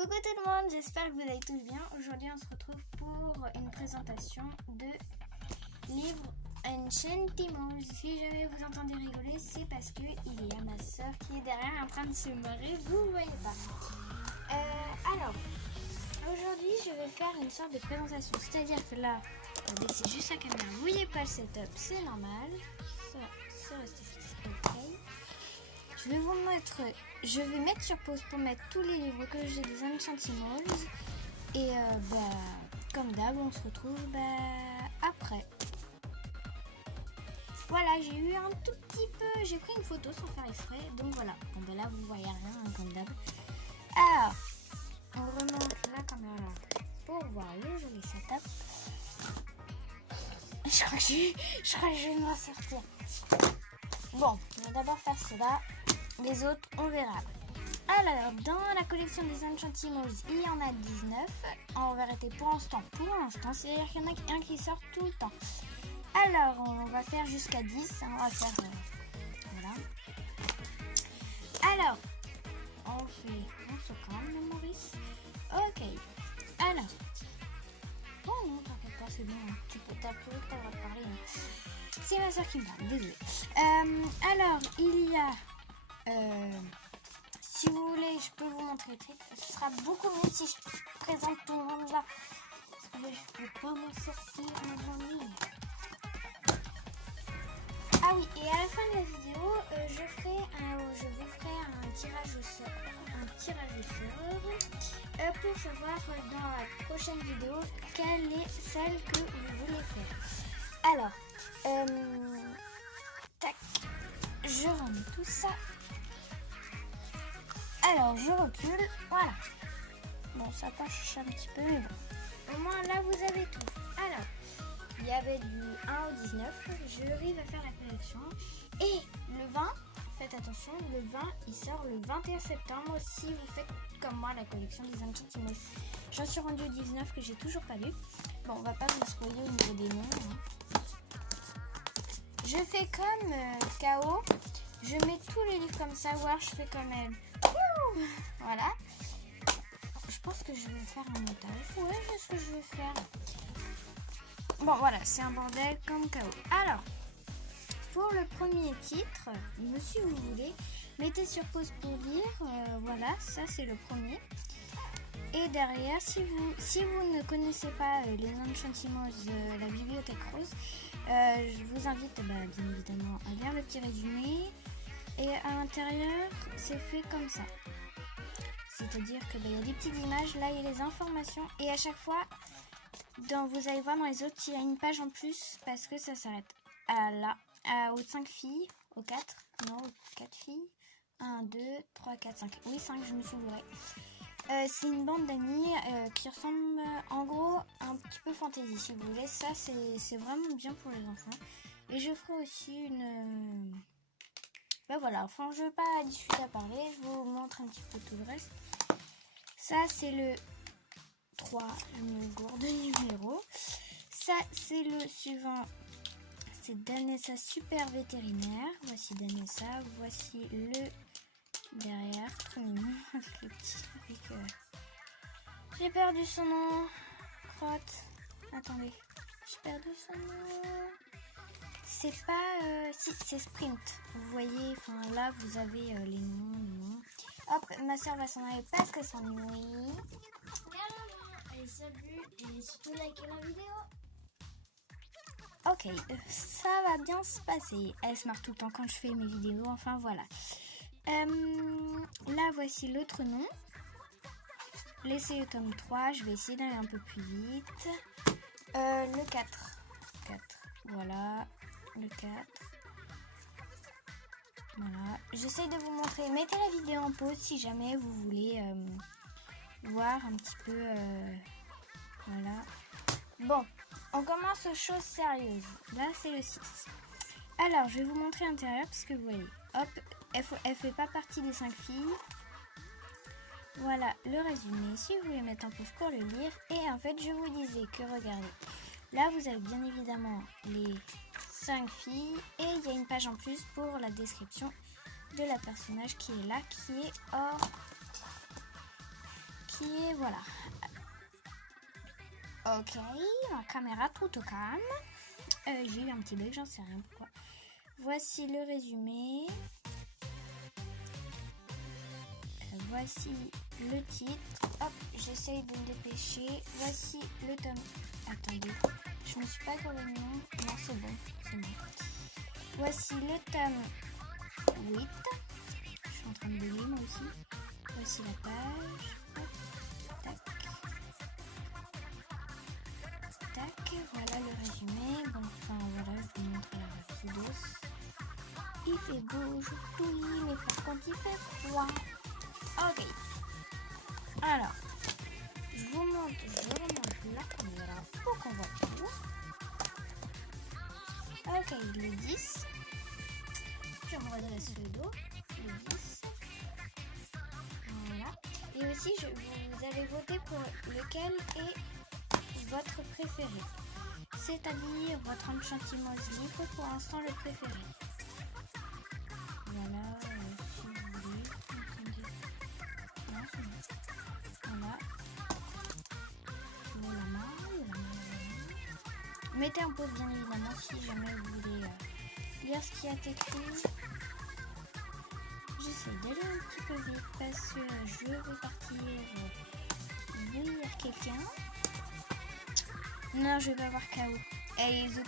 Coucou tout le monde, j'espère que vous allez tous bien. Aujourd'hui on se retrouve pour une présentation de livre Enchantimals. Si jamais vous entendez rigoler, c'est parce que il y a ma soeur qui est derrière en train de se marrer, vous ne voyez pas. Alors, aujourd'hui je vais faire une sorte de présentation, c'est-à-dire que là, c'est juste la caméra, vous voyez pas le setup, c'est normal, ça reste fixe, ok. Je vais mettre sur pause pour mettre tous les livres que j'ai des Enchantimals. Et comme d'hab, on se retrouve après. Voilà, j'ai eu un tout petit peu... J'ai pris une photo sans faire exprès. Donc voilà. Bon, là, vous voyez rien, hein, comme d'hab. Alors, on remonte la caméra pour voir le joli setup. Je crois que je vais m'en sortir. Bon, on va d'abord faire cela. Les autres, on verra. Alors, dans la collection des Enchantimals, il y en a 19. En vérité, pour l'instant, c'est-à-dire qu'il y en a un qui sort tout le temps. Alors, on va faire jusqu'à 10. On va faire... voilà. Alors, on se calme, Maurice. Ok. Alors. Oh non, t'inquiète pas, c'est bon. T'as plus le droit de parler. Hein. C'est ma soeur qui me parle, désolée. Alors, il y a... si vous voulez, je peux vous montrer le truc. Ce sera beaucoup mieux si je présente tout le monde là. Parce que là, je ne peux pas m'en sortir en ligne. Ah oui, et à la fin de la vidéo, je vous ferai un tirage au sort, pour savoir dans la prochaine vidéo quelle est celle que vous voulez faire. Alors, tac, je remets tout ça. Alors, je recule, voilà. Bon, ça penche un petit peu, mais bon. Au moins, là, vous avez tout. Alors, il y avait du 1 au 19. Je arrive à faire la collection. Et le 20, faites attention, le 20, il sort le 21 septembre si vous faites comme moi la collection des Enchantimals. J'en suis rendue au 19 que j'ai toujours pas lu. Bon, on va pas vous spoiler au niveau des noms. Hein. Je fais comme KO. Je mets tous les livres comme ça, voire je fais comme elle. Voilà. Je pense que je vais faire un montage. Ouais, c'est ce que je vais faire. Bon, voilà, c'est un bordel comme KO. Alors, pour le premier titre, si vous voulez, mettez sur pause pour lire. Voilà, ça c'est le premier. Et derrière, si vous ne connaissez pas les Enchantimals, la bibliothèque rose, je vous invite bien évidemment à lire le petit résumé. Et à l'intérieur, c'est fait comme ça. C'est-à-dire que y a des petites images, là il y a les informations. Et à chaque fois, vous allez voir dans les autres, il y a une page en plus parce que ça s'arrête à là, aux 5 filles, aux 4, non, aux 4 filles. 1, 2, 3, 4, 5. Oui, 5, je me suis bourrée. C'est une bande d'amis qui ressemble en gros un petit peu fantasy si vous voulez. Ça, c'est vraiment bien pour les enfants. Et je ferai aussi une... voilà, enfin je ne vais pas discuter à parler, je vous montre un petit peu tout le reste. Ça c'est le 3, je me gourde numéro. Ça c'est le suivant, c'est Danessa super vétérinaire. Voici Danessa, voici le derrière, trop mignon avec le petit, j'ai perdu son nom, crotte, attendez, j'ai perdu son nom. C'est pas... si, c'est Sprint. Vous voyez, enfin là, vous avez les noms. Hop, ma soeur va s'en aller parce qu'elle s'ennuie. Et salut, et surtout likez la vidéo. Ok, ça va bien se passer. Elle se marre tout le temps quand je fais mes vidéos, enfin voilà. Là, voici l'autre nom. Laissez le tome 3, je vais essayer d'aller un peu plus vite. Le 4. Voilà. Le 4. Voilà. J'essaie de vous montrer. Mettez la vidéo en pause si jamais vous voulez voir un petit peu. Voilà. Bon, on commence aux choses sérieuses. Là, c'est le 6. Alors, je vais vous montrer l'intérieur parce que vous voyez. Hop, elle fait pas partie des 5 filles. Voilà le résumé. Si vous voulez mettre en pause pour le lire. Et en fait, je vous disais que regardez. Là, vous avez bien évidemment les 5 filles et il y a une page en plus pour la description de la personnage qui est là, qui est parti, voilà. Ok, la caméra tout au calme. J'ai eu un petit bug, j'en sais rien pourquoi. Voici le résumé. Voici le titre. Hop, j'essaye de me dépêcher. Voici le tome. Attendez, je me suis pas collé le nom. Non, c'est bon, c'est bon. Voici le tome 8. Je suis en train de bugger moi aussi. Voici la page. Hop, tac. Tac, voilà le résumé. Bon, enfin voilà, je vous montre la vidéo. Il fait beau aujourd'hui, mais par contre il fait froid. Ok. Alors, je vous montre, je remonte la caméra pour qu'on voit tout. Ok, le 10. Je me redresse le dos. Le 10. Voilà. Et aussi, vous allez voter pour lequel est votre préféré. C'est-à-dire votre Enchantimals livre pour l'instant le préféré. Voilà, si vous voulez. Non, c'est bon. Voilà. Je mets la main. Mettez un pause bien évidemment si jamais vous voulez lire ce qui a été écrit. J'essaie d'aller un petit peu vite parce que je vais partir lire quelqu'un. Non, je vais pas voir KO. Elle est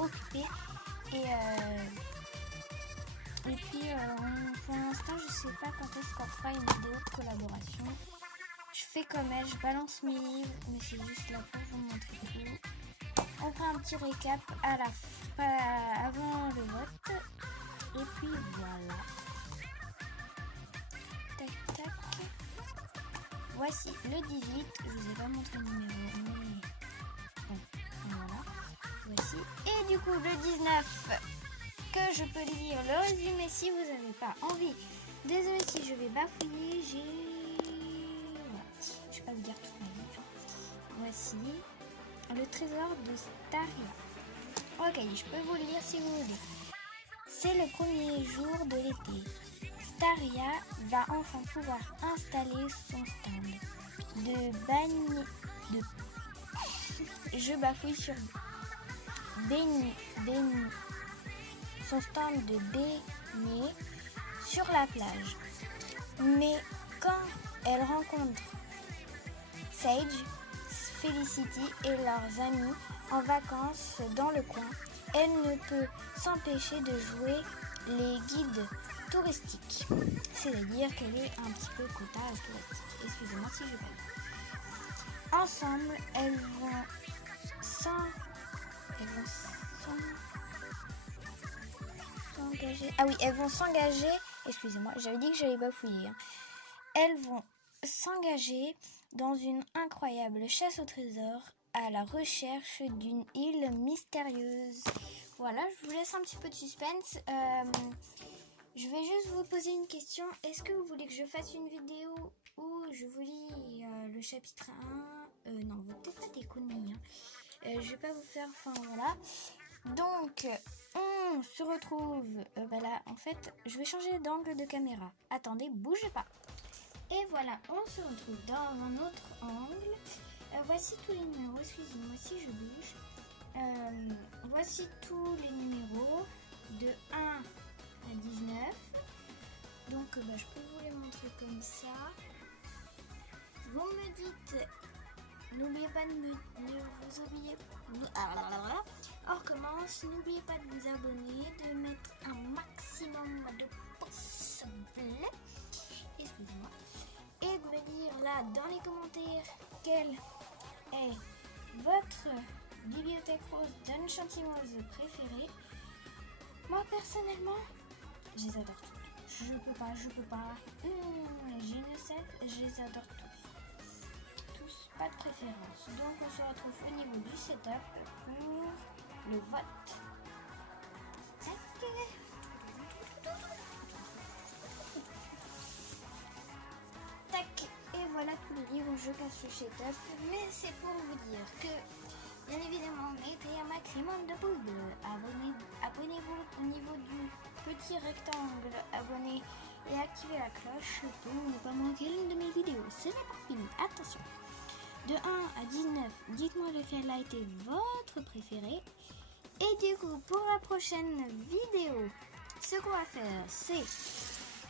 occupée et puis pour l'instant je sais pas quand est-ce qu'on fera une vidéo de collaboration. Je fais comme elle, je balance mes livres, mais c'est juste là pour vous montrer tout. On fera un petit récap à la fin, avant le vote. Et puis voilà. Tac tac. Voici le 18. Je vous ai pas montré le numéro, mais bon, voilà. Voici. Et du coup le 19 que je peux lire le résumé si vous n'avez pas envie. Désolée si je vais bafouiller. Voilà. Je vais pas vous dire toute ma vie. Voici le trésor de Staria. Ok, je peux vous le lire si vous voulez. C'est le premier jour de l'été. Staria va enfin pouvoir installer son stand je bafouille sur son stand de baignée sur la plage. Mais quand elle rencontre Sage, Felicity et leurs amis en vacances dans le coin, elle ne peut s'empêcher de jouer les guides touristiques. C'est-à-dire qu'elle est un petit peu quota touristique. Excusez-moi si je parle. Ensemble, elles vont s'engager. Ah oui, elles vont s'engager. Excusez-moi, j'avais dit que j'allais bafouiller. Elles vont s'engager dans une incroyable chasse au trésor à la recherche d'une île mystérieuse. Voilà, je vous laisse un petit peu de suspense. Je vais juste vous poser une question. Est-ce que vous voulez que je fasse une vidéo où je vous lis le chapitre 1 non, vous peut-être pas des conneries. Je vais pas vous faire... Enfin, voilà. Donc, on se retrouve... là, en fait, je vais changer d'angle de caméra. Attendez, bougez pas. Et voilà, on se retrouve dans un autre angle. Voici tous les numéros. Excusez-moi si je bouge. Voici tous les numéros de 1 à 19. Donc, je peux vous les montrer comme ça. Vous me dites, n'oubliez pas de vous oublier. On recommence. N'oubliez pas de vous abonner, de mettre un maximum de pouces bleus. Excusez-moi. Et de me dire là dans les commentaires quelle est votre bibliothèque rose d'Enchantimals préférée. Moi personnellement, je les adore toutes. Je peux pas. Je ne sais, je les adore tous. Pas de préférence. Donc on se retrouve au niveau du setup pour le vote. Tac. Et voilà tous les livres où je casse le setup. Mais c'est pour vous dire que, bien évidemment, mettez un maximum de pouces bleus. Abonnez-vous au niveau du petit rectangle. Abonnez et activez la cloche pour ne pas manquer l'une de mes vidéos. Ce n'est pas fini, attention. De 1 à 19, dites-moi lequel a été votre préféré. Et du coup, pour la prochaine vidéo, ce qu'on va faire, c'est,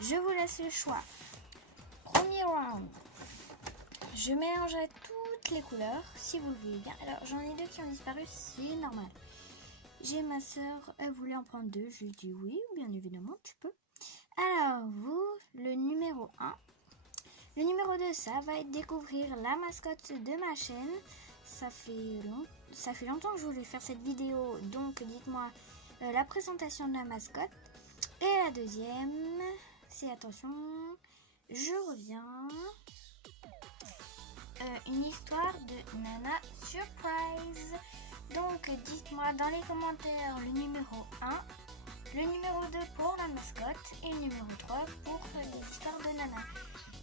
je vous laisse le choix. Premier round, je mélangerai toutes les couleurs, si vous le voulez bien. Alors, j'en ai 2 qui ont disparu, c'est normal. J'ai ma soeur, elle voulait en prendre 2, je lui ai dit oui, bien évidemment, tu peux. Alors, vous, le numéro 1. Le numéro 2, ça va être découvrir la mascotte de ma chaîne. Ça fait longtemps que je voulais faire cette vidéo, donc dites-moi la présentation de la mascotte. Et la deuxième, c'est, attention, je reviens, une histoire de Nana Surprise. Donc dites-moi dans les commentaires le numéro 1, le numéro 2 pour la mascotte et le numéro 3 pour les histoires de Nana.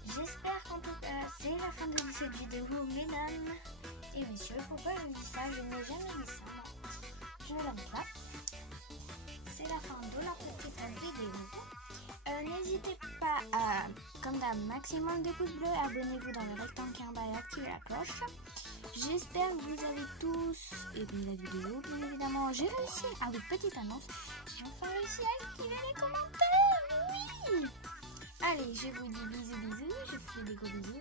J'espère qu'en tout cas c'est la fin de cette vidéo, mesdames et messieurs. Pourquoi je dis ça? Je n'ai jamais dit ça, non. Je ne l'aime pas. C'est la fin de la petite vidéo. N'hésitez pas à, comme d'hab, maximum de pouces bleus, abonnez-vous dans le rectangle qui est en bas et activez la cloche. J'espère que vous avez tous aimé la vidéo. Bien évidemment, j'ai réussi. Ah oui, petite annonce. J'ai enfin réussi à activer les commentaires. Oui. Allez, je vous dis bisous, bisous. Je vous fais des gros bisous